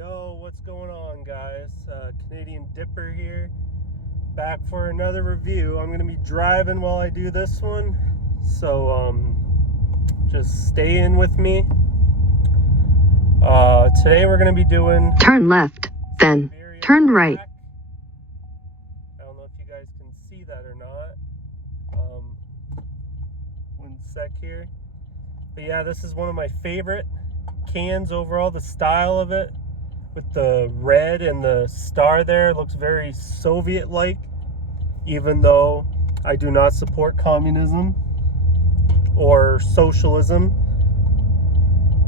Yo, what's going on, guys? Canadian Dipper here, back for another review. I'm gonna be driving while I do this one, so just stay in with me. Today we're gonna be doing turn left, then Siberia turn Black. right. I don't know if you guys can see that or not. One sec here. But yeah, this is one of my favorite cans overall. The style of it, with the red and the star there, looks very Soviet-like, even though I do not support communism or socialism.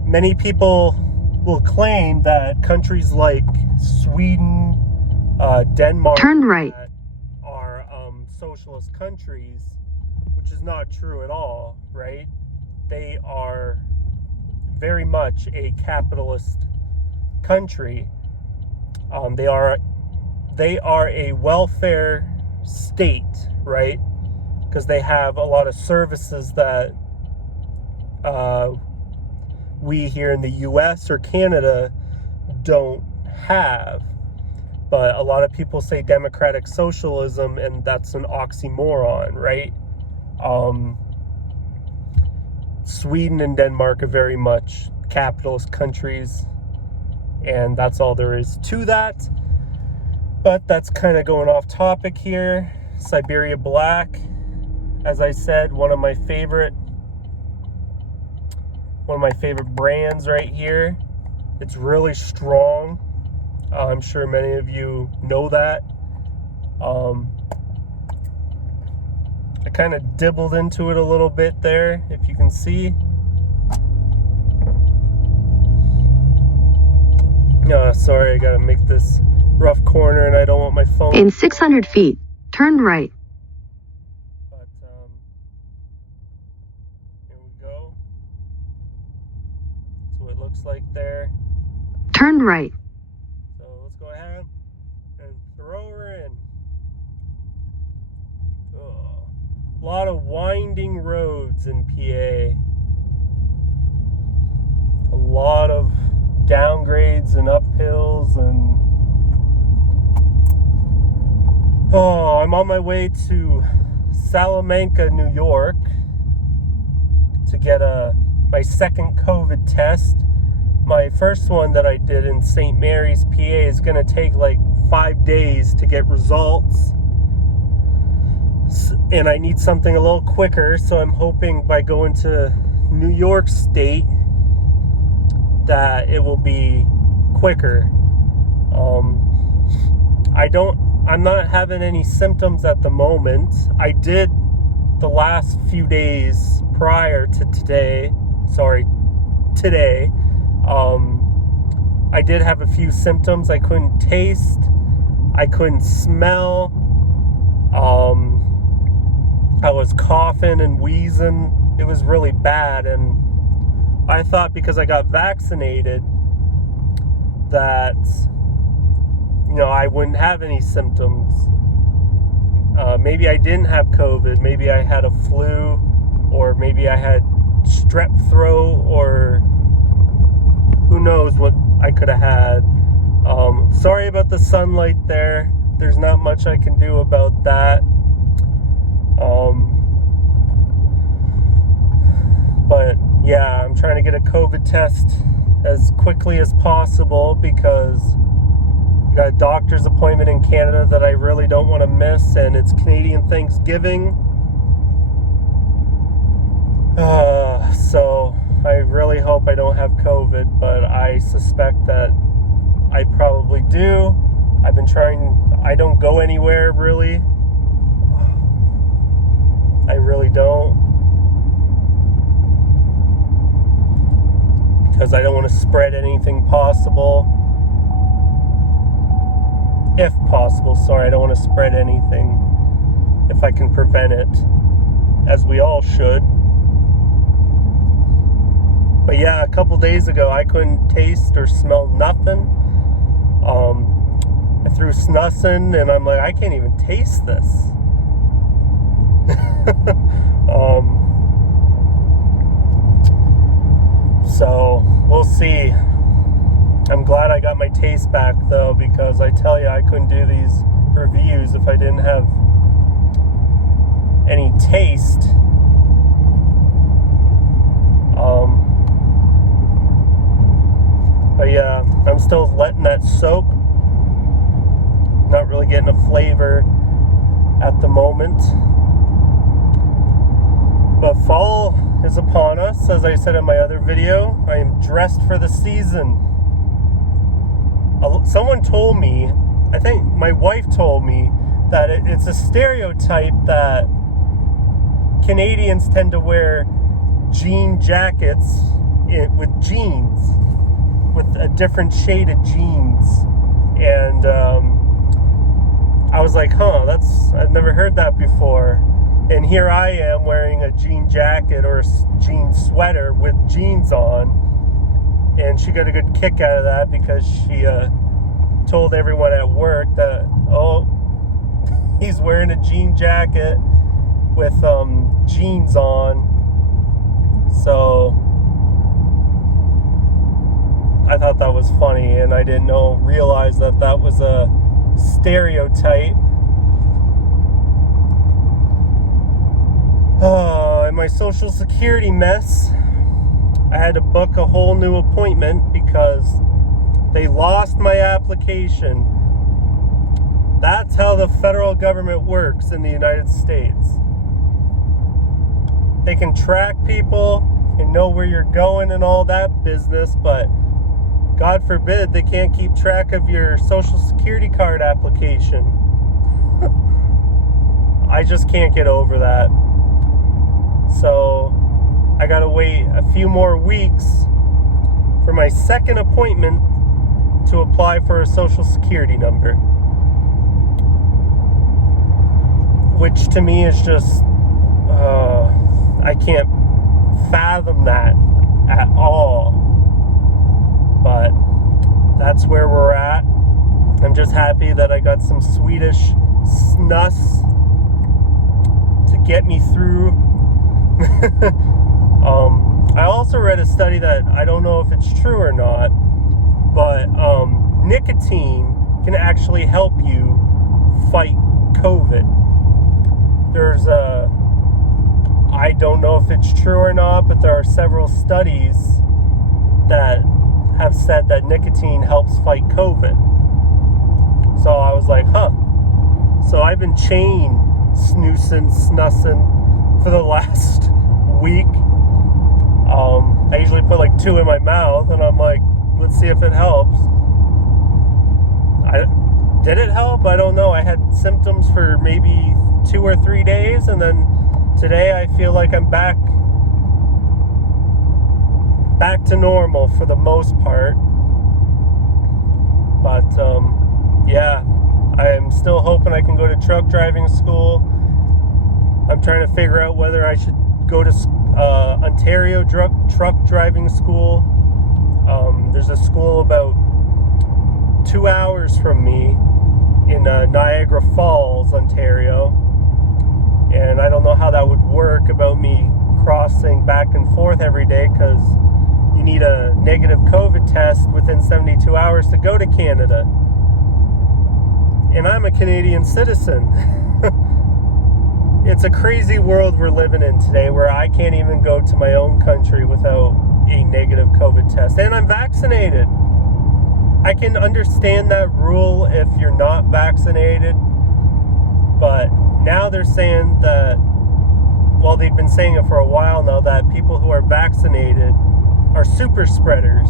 Many people will claim that countries like Sweden, Denmark, Turn right. are socialist countries, which is not true at all, right? They are very much a capitalist country. They are a welfare state, right? Because they have a lot of services that we here in the US or Canada don't have. But a lot of people say democratic socialism, and that's an oxymoron, right? Sweden and Denmark are very much capitalist countries, and that's all there is to that. But that's kind of going off topic here. Siberia Black, as I said, one of my favorite brands right here. It's really strong. I'm sure many of you know that. I kind of dibbled into it a little bit there, if you can see. Sorry, I gotta make this rough corner and I don't want my phone. In 600 feet, turn right. But, here we go. That's what it looks like there. Turn right. So let's go ahead and throw her in. Oh, a lot of winding roads in PA. A lot of downgrades and uphills, and I'm on my way to Salamanca, New York to get my second COVID test. My first one that I did in St. Mary's, PA is going to take like 5 days to get results, and I need something a little quicker, so I'm hoping by going to New York State that it will be quicker. I'm not having any symptoms at the moment. I did the last few days prior to today. I did have a few symptoms. I couldn't taste. I couldn't smell. I was coughing and wheezing. It was really bad, and I thought because I got vaccinated that, I wouldn't have any symptoms. Maybe I didn't have COVID. Maybe I had a flu, or maybe I had strep throat, or who knows what I could have had. Sorry about the sunlight there. There's not much I can do about that. But yeah, I'm trying to get a COVID test as quickly as possible because I got a doctor's appointment in Canada that I really don't want to miss, and it's Canadian Thanksgiving. So I really hope I don't have COVID, but I suspect that I probably do. I've been trying. I don't go anywhere really. I really don't, because I don't want to spread anything possible. If possible, sorry, I don't want to spread anything if I can prevent it, as we all should. But yeah, a couple days ago, I couldn't taste or smell nothing. I threw Snus in, and I'm like, I can't even taste this. So we'll see. I'm glad I got my taste back though, because I tell you, I couldn't do these reviews if I didn't have any taste. But yeah, I'm still letting that soak. Not really getting a flavor at the moment. But fall is upon us, as I said in my other video. I am dressed for the season. Someone told me, I think my wife told me, that it's a stereotype that Canadians tend to wear jean jackets with jeans, with a different shade of jeans. And I was like, I've never heard that before. And here I am wearing a jean jacket or a jean sweater with jeans on. And she got a good kick out of that because she told everyone at work that, he's wearing a jean jacket with jeans on. So I thought that was funny, and I didn't realize that was a stereotype. In my Social Security mess, I had to book a whole new appointment because they lost my application. That's how the federal government works in the United States. They can track people and know where you're going and all that business, but God forbid they can't keep track of your Social Security card application. I just can't get over that. So I gotta wait a few more weeks for my second appointment to apply for a Social Security number, which to me is just I can't fathom that at all. But that's where we're at. I'm just happy that I got some Swedish Snus to get me through. I also read a study that I don't know if it's true or not, but nicotine can actually help you fight COVID. I don't know if it's true or not, but there are several studies that have said that nicotine helps fight COVID. So I was like, So I've been chain snussing for the last week. I usually put like 2 in my mouth, and I'm like, let's see if it helps. Did it help? I don't know. I had symptoms for maybe 2 or 3 days, and then today I feel like I'm back to normal for the most part. But yeah, I am still hoping I can go to truck driving school. I'm trying to figure out whether I should go to Ontario truck driving school. There's a school about 2 hours from me in Niagara Falls, Ontario, and I don't know how that would work about me crossing back and forth every day, because you need a negative COVID test within 72 hours to go to Canada, and I'm a Canadian citizen. It's a crazy world we're living in today, where I can't even go to my own country without a negative COVID test, and I'm vaccinated. I can understand that rule if you're not vaccinated, but now they're saying that, well, they've been saying it for a while now, that people who are vaccinated are super spreaders.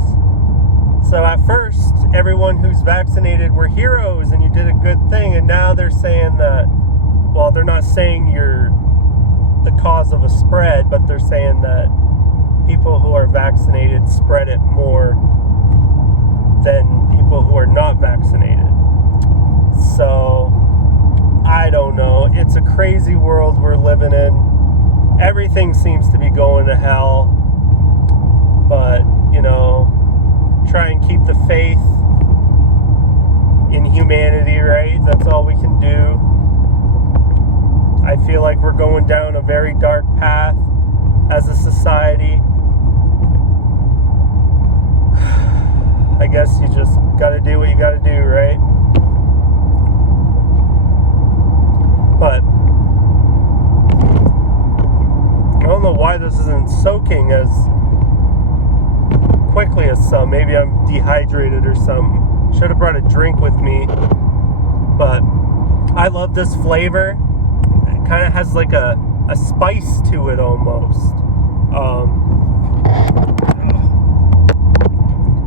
So at first, everyone who's vaccinated were heroes and you did a good thing, and now they're saying that, well, they're not saying you're the cause of a spread, but they're saying that people who are vaccinated spread it more than people who are not vaccinated. So I don't know. It's a crazy world we're living in. Everything seems to be going to hell. But, try and keep the faith in humanity, right? That's all we can do. I feel like we're going down a very dark path as a society. I guess you just gotta do what you gotta do, right? But I don't know why this isn't soaking as quickly as some. Maybe I'm dehydrated or something. Should have brought a drink with me. But I love this flavor. It kind of has like a spice to it almost.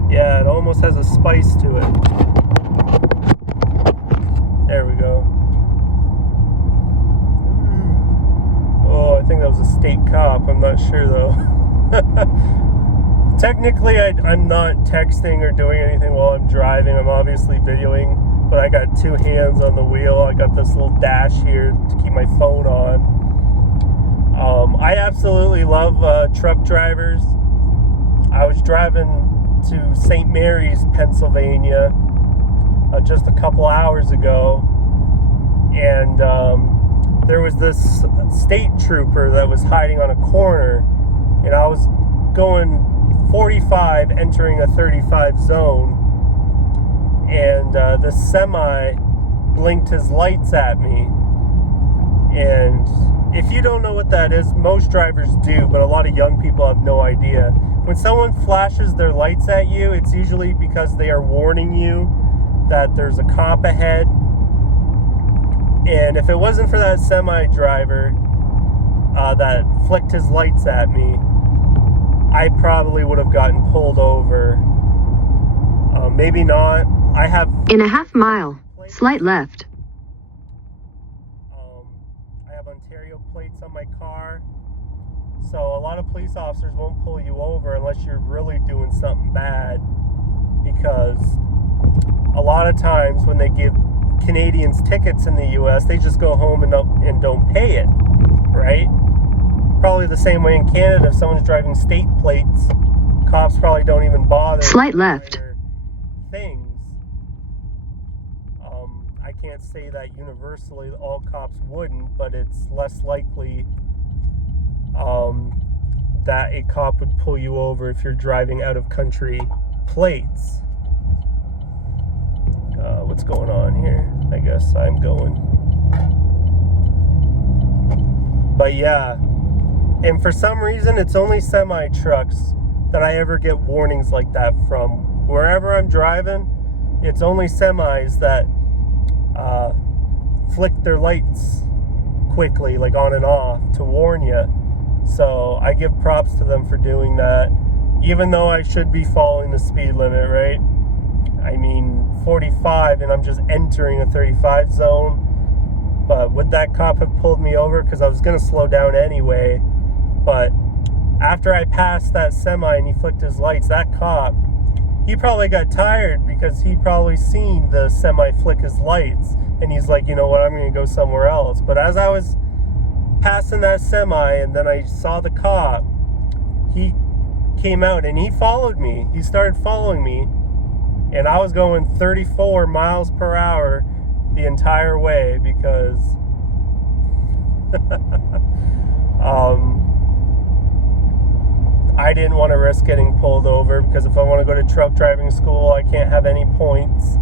Yeah, it almost has a spice to it. There we go. Oh, I think that was a state cop. I'm not sure though. Technically, I'm not texting or doing anything while I'm driving. I'm obviously videoing, but I got two hands on the wheel. I got this little dash here to keep my phone on. I absolutely love truck drivers. I was driving to St. Mary's, Pennsylvania, just a couple hours ago, and there was this state trooper that was hiding on a corner, and I was going 45 entering a 35 zone, and the semi blinked his lights at me. And if you don't know what that is, most drivers do, but a lot of young people have no idea. When someone flashes their lights at you, it's usually because they are warning you that there's a cop ahead. And if it wasn't for that semi driver that flicked his lights at me, I probably would have gotten pulled over. Maybe not. I have... In a half mile, slight left. I have Ontario plates on my car. So a lot of police officers won't pull you over unless you're really doing something bad. Because a lot of times when they give Canadians tickets in the US, they just go home and don't pay it, right? Probably the same way in Canada. If someone's driving state plates, cops probably don't even bother. Slight left. Things. I can't say that universally all cops wouldn't, but it's less likely that a cop would pull you over if you're driving out of country plates. What's going on here? I guess I'm going. But yeah, and for some reason it's only semi trucks that I ever get warnings like that from. Wherever I'm driving, it's only semis that flick their lights quickly, like on and off, to warn you. So I give props to them for doing that, even though I should be following the speed limit, right? I mean, 45 and I'm just entering a 35 zone. But would that cop have pulled me over? Because I was going to slow down anyway. But after I passed that semi and he flicked his lights, that cop, he probably got tired because he probably seen the semi flick his lights. And he's like, you know what, I'm going to go somewhere else. But as I was passing that semi and then I saw the cop, he came out and he followed me. He started following me. And I was going 34 miles per hour the entire way because I didn't want to risk getting pulled over, because if I want to go to truck driving school, I can't have any points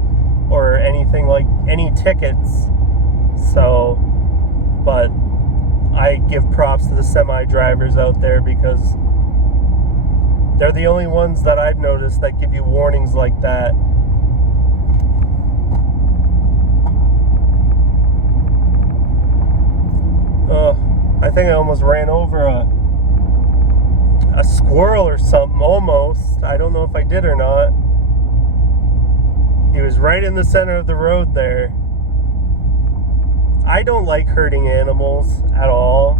or anything, like any tickets. So, but I give props to the semi drivers out there, because they're the only ones that I've noticed that give you warnings like that. I think I almost ran over a squirrel or something, almost. I don't know if I did or not. He was right in the center of the road there. I don't like hurting animals at all.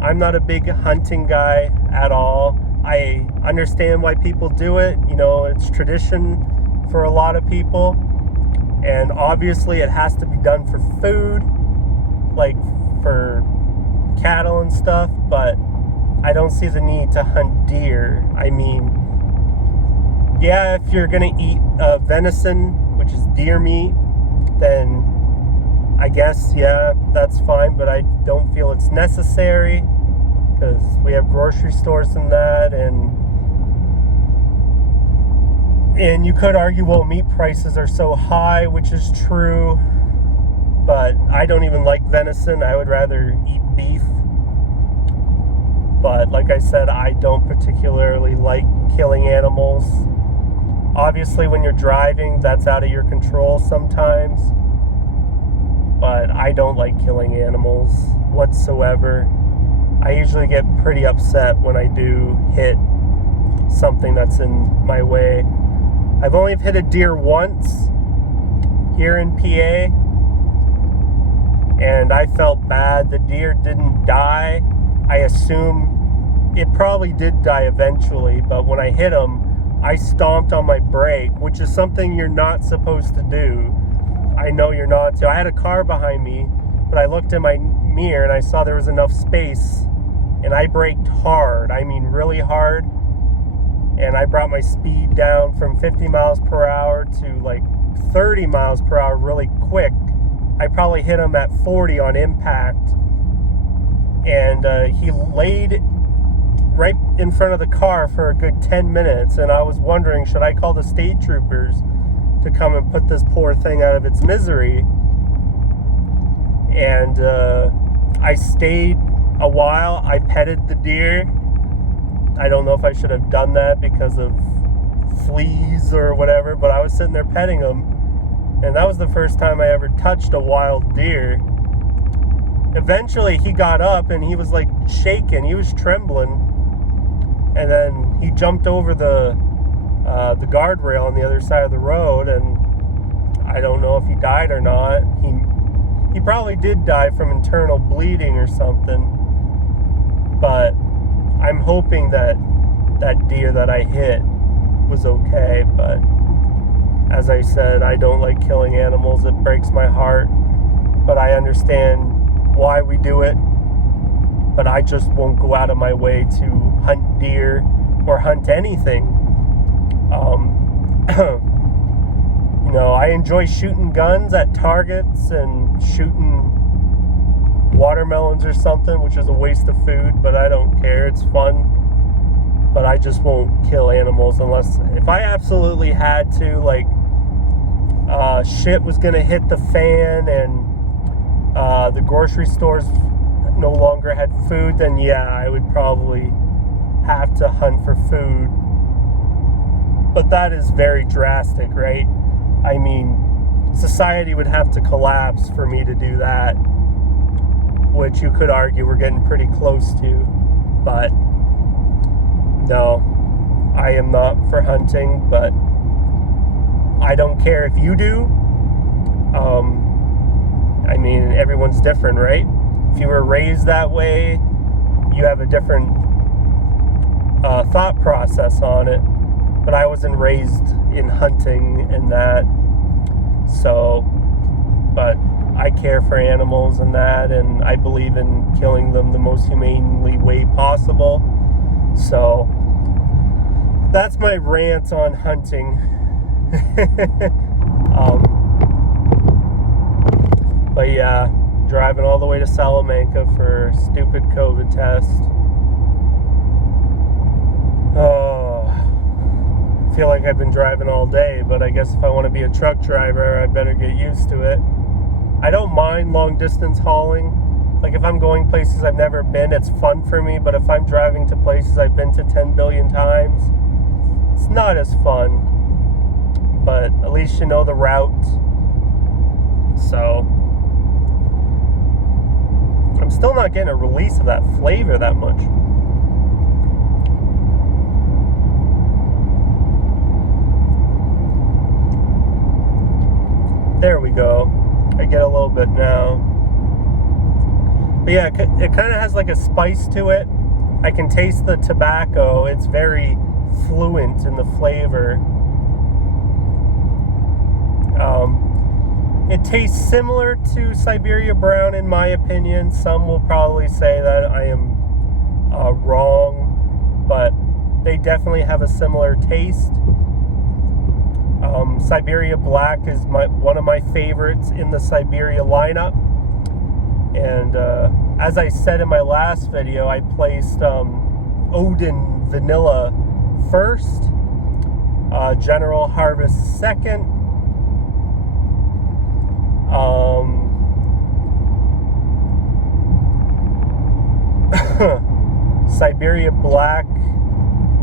I'm not a big hunting guy at all. I understand why people do it. You know, it's tradition for a lot of people. And obviously it has to be done for food, like for cattle and stuff, but I don't see the need to hunt deer. I mean, yeah, if you're gonna eat venison, which is deer meat, then I guess, yeah, that's fine, but I don't feel it's necessary, because we have grocery stores and that, and And you could argue, well, meat prices are so high, which is true. But I don't even like venison. I would rather eat beef. But like I said, I don't particularly like killing animals. Obviously, when you're driving, that's out of your control sometimes. But I don't like killing animals whatsoever. I usually get pretty upset when I do hit something that's in my way. I've only hit a deer once here in PA, and I felt bad. The deer didn't die. I assume it probably did die eventually, but when I hit him, I stomped on my brake, which is something you're not supposed to do. I know you're not to. I had a car behind me, but I looked in my mirror and I saw there was enough space, and I braked hard. I mean really hard. And I brought my speed down from 50 miles per hour to like 30 miles per hour really quick. I probably hit him at 40 on impact. And he laid right in front of the car for a good 10 minutes. And I was wondering, should I call the state troopers to come and put this poor thing out of its misery? And I stayed a while. I petted the deer. I don't know if I should have done that because of fleas or whatever, but I was sitting there petting him, and that was the first time I ever touched a wild deer. Eventually he got up and he was like shaking, he was trembling, and then he jumped over the guardrail on the other side of the road, and I don't know if he died or not. He probably did die from internal bleeding or something, but I'm hoping that that deer that I hit was okay. But as I said, I don't like killing animals. It breaks my heart, but I understand why we do it. But I just won't go out of my way to hunt deer or hunt anything. You know, I enjoy shooting guns at targets and shooting watermelons or something, which is a waste of food, but I don't care. It's fun. But I just won't kill animals unless, if I absolutely had to, like shit was gonna hit the fan and the grocery stores no longer had food, then yeah, I would probably have to hunt for food. But that is very drastic, right? I mean, society would have to collapse for me to do that, which you could argue we're getting pretty close to. But no, I am not for hunting, but I don't care if you do. I mean, everyone's different, right? If you were raised that way, you have a different thought process on it. But I wasn't raised in hunting and that. So, but I care for animals and that, and I believe in killing them the most humanely way possible. So, that's my rant on hunting. But yeah, driving all the way to Salamanca for a stupid COVID test. Oh, I feel like I've been driving all day, but I guess if I want to be a truck driver, I better get used to it. I don't mind long distance hauling. Like if I'm going places I've never been, it's fun for me, but if I'm driving to places I've been to 10 billion times, it's not as fun. But at least you know the route. So I'm still not getting a release of that flavor that much. There we go. I get a little bit now. But yeah, it kind of has like a spice to it. I can taste the tobacco. It's very fluent in the flavor. It tastes similar to Siberia Brown in my opinion. Some will probably say that I am wrong, but they definitely have a similar taste. Siberia Black is one of my favorites in the Siberia lineup. And as I said in my last video, I placed Odin Vanilla first. General Harvest second. Siberia Black,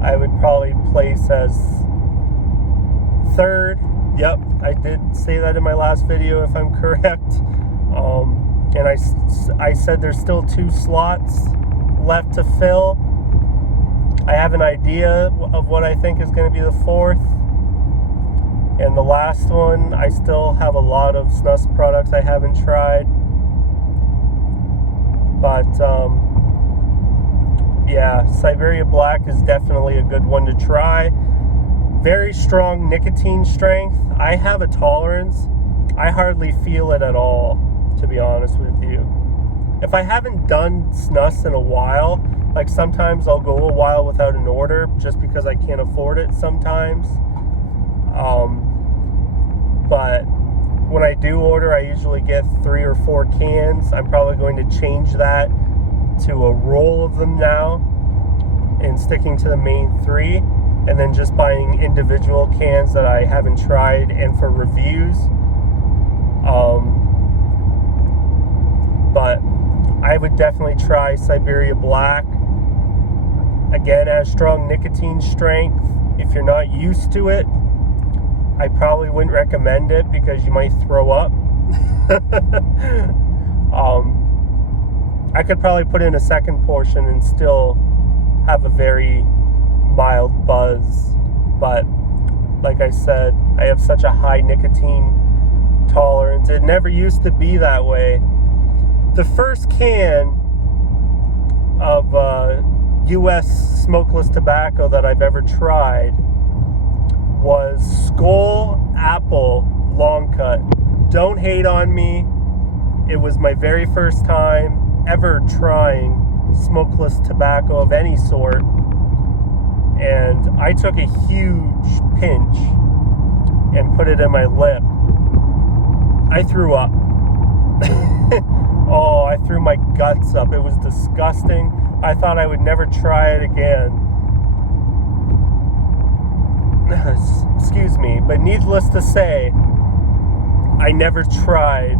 I would probably place as third. Yep, I did say that in my last video, if I'm correct. And I said there's still 2 slots left to fill. I have an idea of what I think is going to be the 4th. And the last one, I still have a lot of Snus products I haven't tried. But, yeah, Siberia Black is definitely a good one to try. Very strong nicotine strength. I have a tolerance. I hardly feel it at all, to be honest with you. If I haven't done Snus in a while, like sometimes I'll go a while without an order just because I can't afford it sometimes. But when I do order, I usually get 3 or 4 cans. I'm probably going to change that to a roll of them now and sticking to the main 3, and then just buying individual cans that I haven't tried and for reviews. But I would definitely try Siberia Black. Again, has strong nicotine strength. If you're not used to it, I probably wouldn't recommend it because you might throw up. I could probably put in a second portion and still have a very mild buzz. But like I said, I have such a high nicotine tolerance. It never used to be that way. The first can of U.S. smokeless tobacco that I've ever tried was Skull Apple Long Cut. Don't hate on me. It was my very first time ever trying smokeless tobacco of any sort. And I took a huge pinch and put it in my lip. I threw up. Oh, I threw my guts up. It was disgusting. I thought I would never try it again. Excuse me, but needless to say, I never tried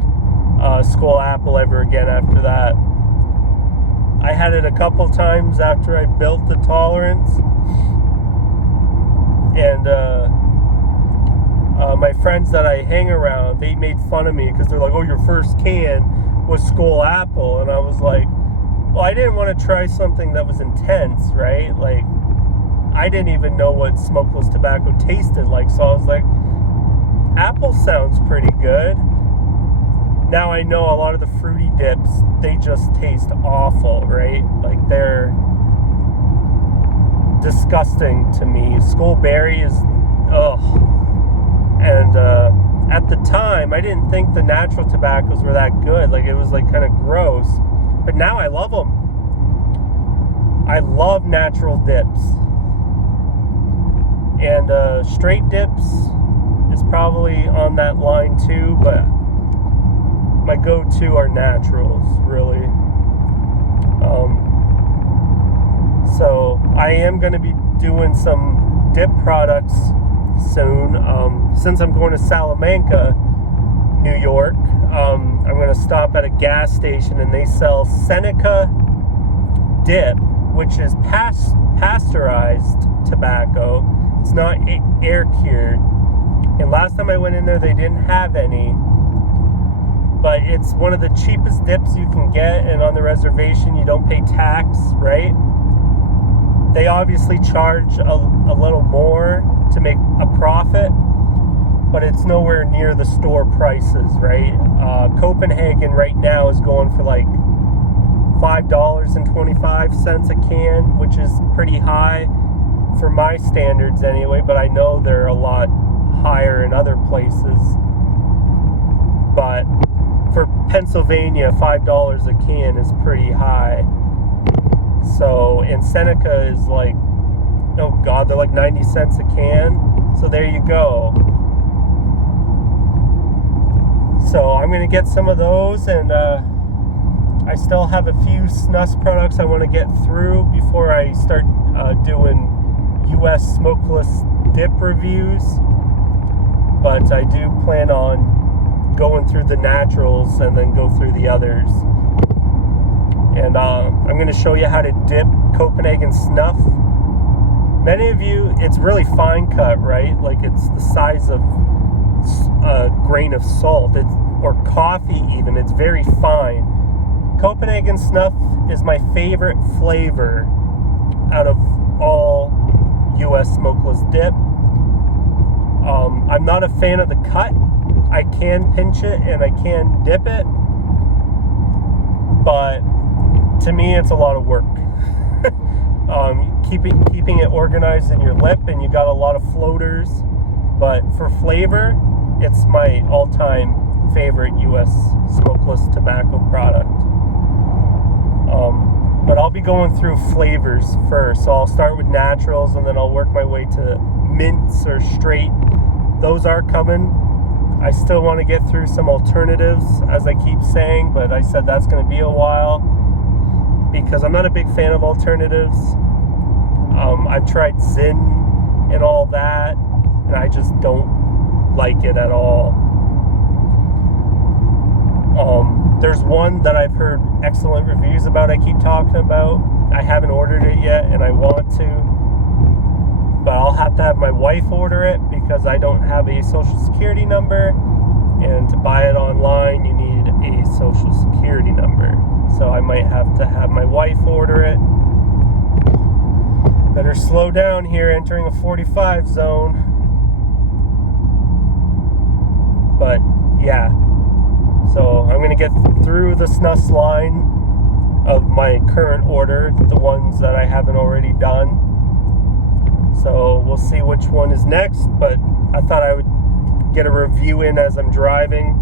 Skull Apple ever again after that. I had it a couple times after I built the tolerance, and my friends that I hang around, they made fun of me because they're like, "Oh, your first can was Skull Apple," and I was like, well, I didn't want to try something that was intense, right? Like, I didn't even know what smokeless tobacco tasted like, so I was like, apple sounds pretty good. Now I know a lot of the fruity dips, they just taste awful, right? Like, they're disgusting to me. Skullberry is, ugh. And at the time, I didn't think the natural tobaccos were that good. Like, it was like kind of gross. But now I love them. I love natural dips. And straight dips is probably on that line too, but my go-to are naturals, really. So I am going to be doing some dip products soon. Since I'm going to Salamanca, New York, I'm going to stop at a gas station and they sell Seneca dip, which is pasteurized tobacco. It's not air cured. And last time I went in there, they didn't have any. But it's one of the cheapest dips you can get, and on the reservation, you don't pay tax, right? They obviously charge a little more to make a profit, but it's nowhere near the store prices, right? Copenhagen right now is going for like $5.25 a can, which is pretty high for my standards anyway, but I know they're a lot higher in other places. But for Pennsylvania, $5 a can is pretty high. So, and Seneca is like, oh God, they're like 90 cents a can. So there you go. So I'm going to get some of those, and I still have a few Snus products I want to get through before I start doing U.S. smokeless dip reviews, but I do plan on going through the naturals and then go through the others. And I'm going to show you how to dip Copenhagen Snuff. Many of you, it's really fine cut, right? Like it's the size of a grain of salt, or coffee even. It's very fine. Copenhagen Snuff is my favorite flavor out of all U.S. smokeless dip. I'm not a fan of the cut. I can pinch it and I can dip it, but to me it's a lot of work. Keeping it organized in your lip, and you got a lot of floaters, but for flavor, it's my all-time favorite U.S. smokeless tobacco product. But I'll be going through flavors first, so I'll start with naturals and then I'll work my way to mints or straight. Those are coming. I still want to get through some alternatives, as I keep saying, but I said that's going to be a while because I'm not a big fan of alternatives. I've tried Zyn and all that, and I just don't like it at all. There's one that I've heard excellent reviews about, I keep talking about. I haven't ordered it yet, and I want to, but I'll have to have my wife order it because I don't have a social security number, and to buy it online you need a social security number. So I might have to have my wife order it. Better slow down here, entering a 45 zone. But yeah, so I'm going to get through the Snus line of my current order, the ones that I haven't already done. So we'll see which one is next, but I thought I would get a review in as I'm driving,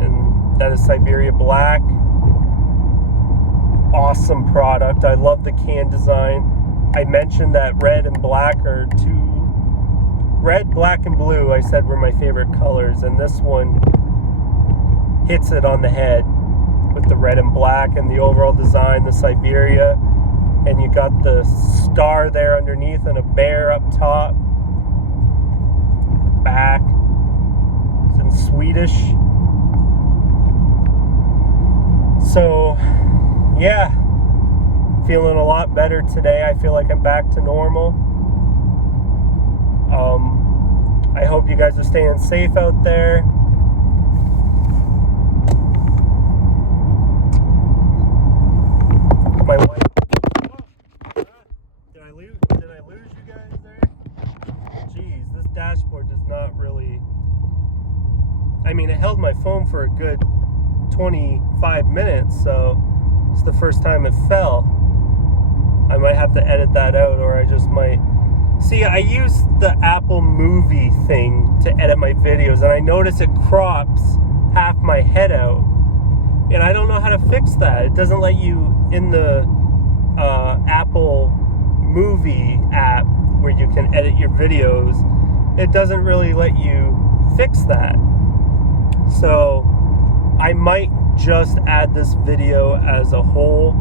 and that is Siberia Black. Awesome product. I love the can design. I mentioned that red and black are red, black, and blue I said were my favorite colors, and this one hits it on the head with the red and black and the overall design, the Siberia, and you got the star there underneath and a bear up top. Back. It's in Swedish. So, yeah. Feeling a lot better today. I feel like I'm back to normal. I hope you guys are staying safe out there. My wife. Did I lose you guys there? Jeez, this dashboard does not really. I mean, it held my phone for a good 25 minutes, so it's the first time it fell. I might have to edit that out, or I just might. See, I use the Apple Movie thing to edit my videos, and I notice it crops half my head out. And I don't know how to fix that. It doesn't let you, in the Apple Movie app where you can edit your videos, it doesn't really let you fix that. So I might just add this video as a whole.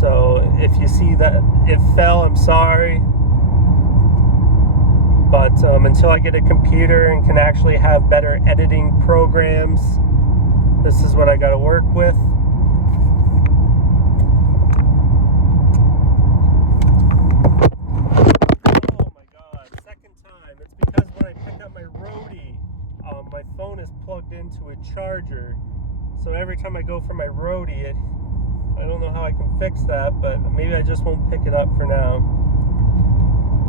So if you see that it fell, I'm sorry. But until I get a computer and can actually have better editing programs, this is what I got to work with. Oh my God, second time. It's because when I pick up my roadie, my phone is plugged into a charger. So every time I go for my roadie, I don't know how I can fix that, but maybe I just won't pick it up for now.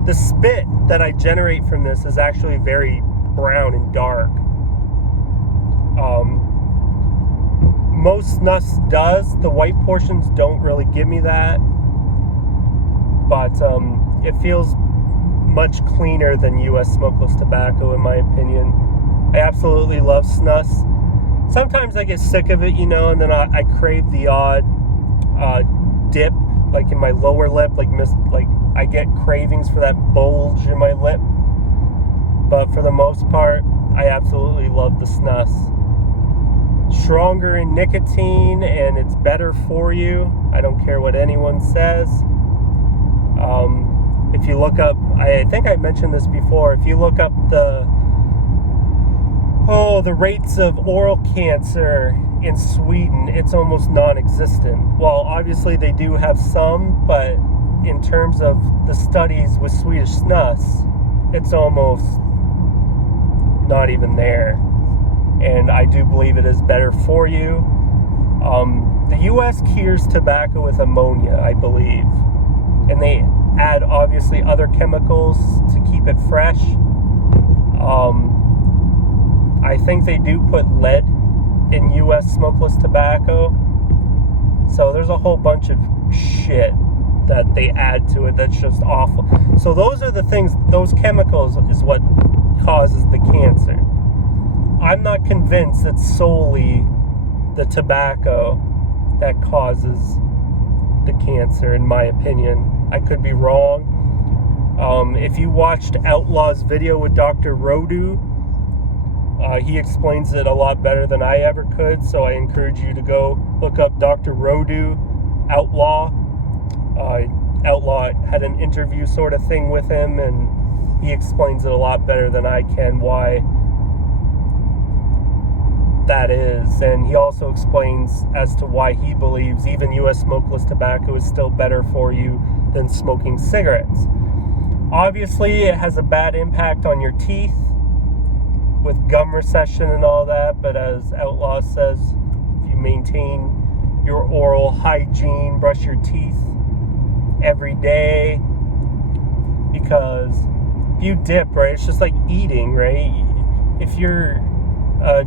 The spit that I generate from this is actually very brown and dark. Most Snus does. The white portions don't really give me that. But it feels much cleaner than U.S. smokeless tobacco, in my opinion. I absolutely love Snus. Sometimes I get sick of it, and then I crave the odd dip, like in my lower lip, like I get cravings for that bulge in my lip. But for the most part, I absolutely love the Snus. Stronger in nicotine, and it's better for you. I don't care what anyone says. If you look up I think I mentioned this before. If you look up the rates of oral cancer in Sweden, it's almost non-existent. Well, obviously they do have some, but in terms of the studies with Swedish Snus, it's almost not even there. And I do believe it is better for you. The U.S. cures tobacco with ammonia, I believe. And they add, obviously, other chemicals to keep it fresh. I think they do put lead in U.S. smokeless tobacco. So there's a whole bunch of shit that they add to it that's just awful. So those are the things, those chemicals is what causes the cancer. I'm not convinced it's solely the tobacco that causes the cancer, in my opinion. I could be wrong. If you watched Outlaw's video with Dr. Rodu, he explains it a lot better than I ever could, so I encourage you to go look up Dr. Rodu, Outlaw. Outlaw had an interview sort of thing with him, and he explains it a lot better than I can why that is. And he also explains as to why he believes even U.S. smokeless tobacco is still better for you than smoking cigarettes. Obviously, it has a bad impact on your teeth with gum recession and all that, but as Outlaw says, if you maintain your oral hygiene, brush your teeth every day, because if you dip, right, it's just like eating, right? If you're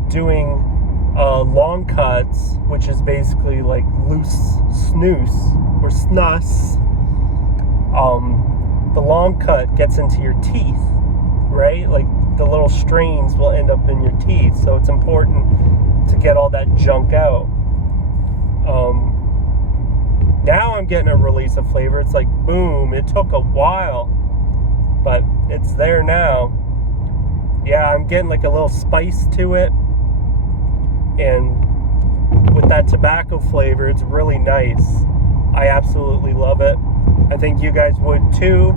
doing long cuts, which is basically like loose snus or snus, the long cut gets into your teeth, right? Like the little strains will end up in your teeth, so it's important to get all that junk out. Now I'm getting a release of flavor. It's like, boom, it took a while, but it's there now. Yeah, I'm getting like a little spice to it, and with that tobacco flavor, it's really nice. I absolutely love it. I think you guys would too.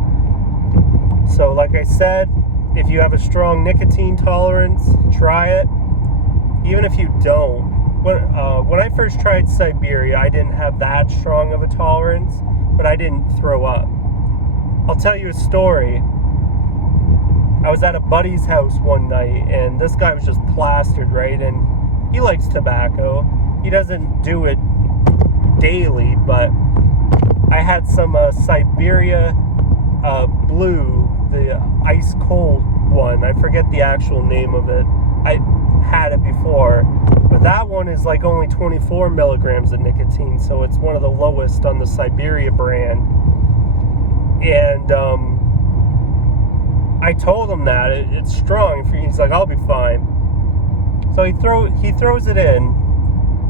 So like I said, if you have a strong nicotine tolerance, try it. Even if you don't. When I first tried Siberia, I didn't have that strong of a tolerance, but I didn't throw up. I'll tell you a story. I was at a buddy's house one night, and this guy was just plastered, right? And he likes tobacco. He doesn't do it daily, but I had some Siberia Blue, the ice cold one. I forget the actual name of it. I had it before, but that one is like only 24 milligrams of nicotine, so it's one of the lowest on the Siberia brand. And I told him that it's strong. He's like, I'll be fine. So he throws it in.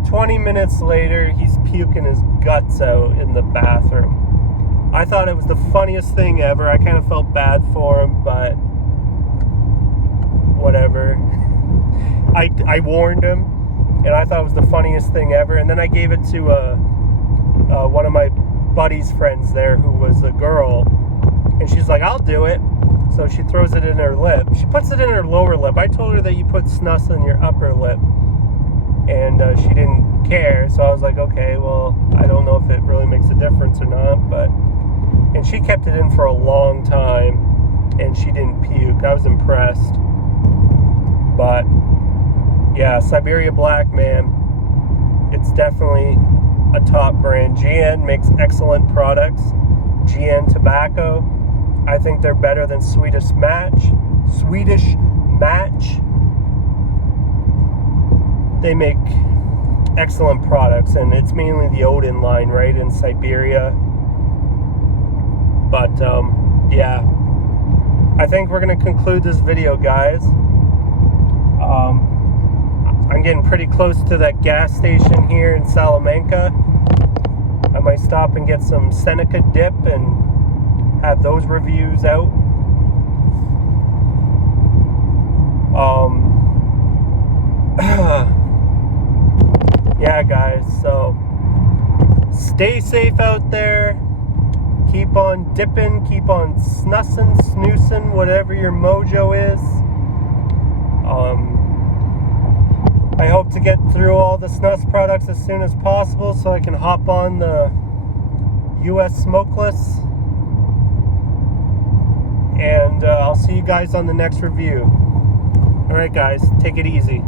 20 minutes later, he's puking his guts out in the bathroom. I thought it was the funniest thing ever. I kind of felt bad for him, but whatever. I warned him, and I thought it was the funniest thing ever. And then I gave it to one of my buddy's friends there, who was a girl, and she's like, I'll do it. So she throws it in her lip. She puts it in her lower lip. I told her that you put snus in your upper lip, and she didn't care. So I was like, okay, well, I don't know if it really makes a difference or not, but... And she kept it in for a long time, and she didn't puke. I was impressed. But, yeah, Siberia Black, man, it's definitely a top brand. GN makes excellent products. GN Tobacco, I think they're better than Swedish Match. They make excellent products, and it's mainly the Odin line, right, in Siberia. But, yeah, I think we're going to conclude this video, guys. I'm getting pretty close to that gas station here in Salamanca. I might stop and get some Seneca dip and have those reviews out. Yeah, guys, so stay safe out there. keep on dipping, keep on snussing, snoozing, whatever your mojo is. I hope to get through all the Snus products as soon as possible so I can hop on the US Smokeless. And I'll see you guys on the next review. Alright guys, take it easy.